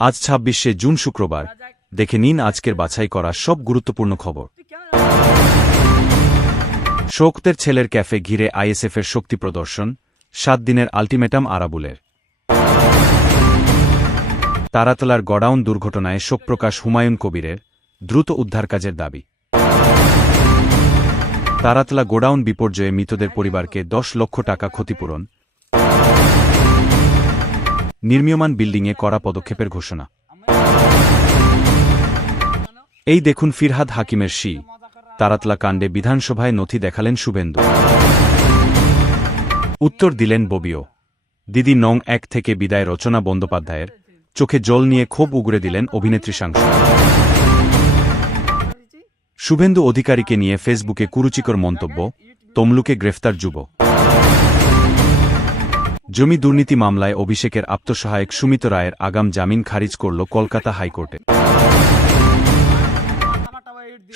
আজ ২৬শে জুন শুক্রবার। দেখে নিন আজকের বাছাই করা সব গুরুত্বপূর্ণ খবর। শওকতের ছেলের ক্যাফে ঘিরে আইএসএফের শক্তি প্রদর্শন, ৭ দিনের আল্টিমেটাম আরাবুলের। তারাতলার গডাউন দুর্ঘটনায় শোকপ্রকাশ হুমায়ুন কবিরের, দ্রুত উদ্ধারকাজের দাবি। তারাতলা গোডাউন বিপর্যয়ে মৃতদের পরিবারকে ১০ লক্ষ টাকা ক্ষতিপূরণ। নির্মীয়মান বিল্ডিংয়ে কড়া পদক্ষেপের ঘোষণা। এই দেখুন ফিরহাদ হাকিমের তারাতলা কাণ্ডে বিধানসভায় নথি দেখালেন শুভেন্দু। উত্তর দিলেন ববিও। দিদি নং ১ থেকে বিদায় রচনা বন্দ্যোপাধ্যায়ের, চোখে জল নিয়ে ক্ষোভ উগরে দিলেন অভিনেত্রী সাংসদ। শুভেন্দু অধিকারীকে নিয়ে ফেসবুকে কুরুচিকর মন্তব্য, তমলুকে গ্রেফতার যুব। জমি দুর্নীতি মামলায় অভিষেকের আত্মসহায়ক সুমিত রায়ের আগাম জামিন খারিজ করল কলকাতা হাইকোর্টে।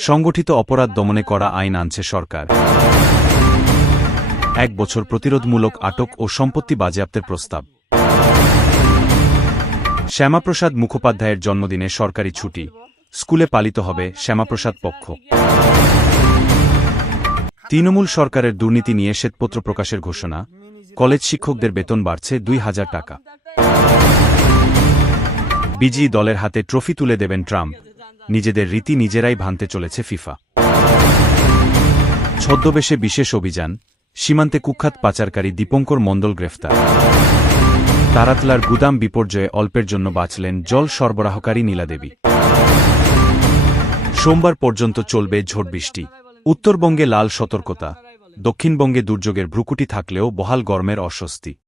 সংগঠিত অপরাধ দমনে করা আইন আনছে সরকার। ১ বছর প্রতিরোধমূলক আটক ও সম্পত্তি বাজেয়াপ্তের প্রস্তাব। শ্যামাপ্রসাদ মুখোপাধ্যায়ের জন্মদিনে সরকারি ছুটি, স্কুলে পালিত হবে শ্যামাপ্রসাদ পক্ষ। তৃণমূল সরকারের দুর্নীতি নিয়ে শ্বেতপত্র প্রকাশের ঘোষণা, কলেজ শিক্ষকদের বেতন বাড়ছে ২,০০০ টাকা। বিজয়ী দলের হাতে ট্রফি তুলে দেবেন ট্রাম্প, নিজেদের রীতি নিজেরাই ভাঙতে চলেছে ফিফা। ছদ্মবেশে বিশেষ অভিযান, সীমান্তে কুখ্যাত পাচারকারী দীপঙ্কর মণ্ডল গ্রেফতার। তারাতলার গুদাম বিপর্যয়ে অল্পের জন্য বাঁচলেন জল সরবরাহকারী নীলাদেবী। সোমবার পর্যন্ত চলবে ঝড়বৃষ্টি। উত্তরবঙ্গে লাল সতর্কতা, দক্ষিণবঙ্গে দুর্যোগের ভ্রুকুটি থাকলেও বহাল গরমের অস্বস্তি।